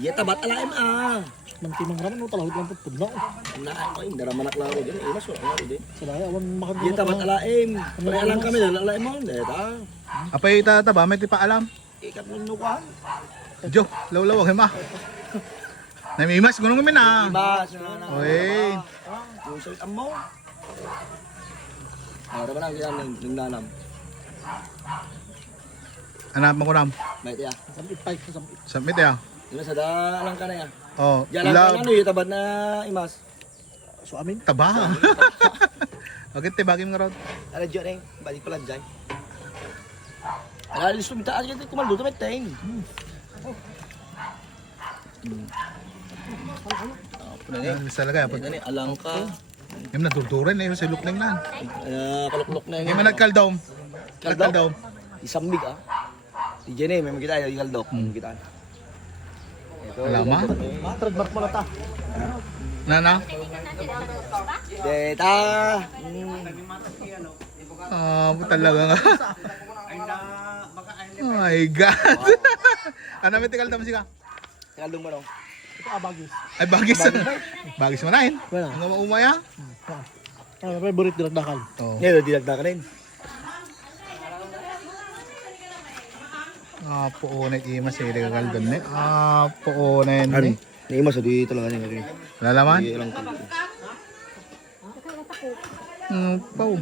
Iya tabat alaim ah. Mantimang raman no talahod lang pud na. Na ay daramanak lang ako din. Imas wa ako din. Sa daya awan makaguna. Iya tabat alaim. Pre lang kami alaim mo. Deta. Apay tataba, may ti pa alam. Ikat mo kan. Jo, law-law ma. Namimas gunung kami na. Imas. Oy. Yung sa amo. Ah, ra man ang nanam. Anak mo ko nam. May tiya. Samit pay samit. Submit ya. Ino sa dalang ka na ya. Oh, Jalan love. ka ano yung tabat na imas. So amin. Taba. Bakit te bagay mga rod? Ala dyan eh. Balik pala dyan. Ala listo minta aja kita kumaldo to metain. Yan, bisa lagay. Ini alang ka. Yung nadurdurin eh, sa lukling na. Kaluklok na Yung nagkaldom. Nagkaldom. Isambig ah. Di dyan eh, may makita yung kaldok. Kita. Alama? Trademark mo na ta. Nana? Deta. Talaga nga. Oh my God. Ano may tikaldom siya? Kaldong mo no. Ito abagis. Ay, bagis. Bagis manahin. Wala. Ang umaya. Ah, favorite dinagdakan. Oh. Ngayon, dinagda ka rin. Puunin imas eh, kaldom eh. Puunin eh. Naimas, di talaga rin. Lalaman? Di lang ka. Pau.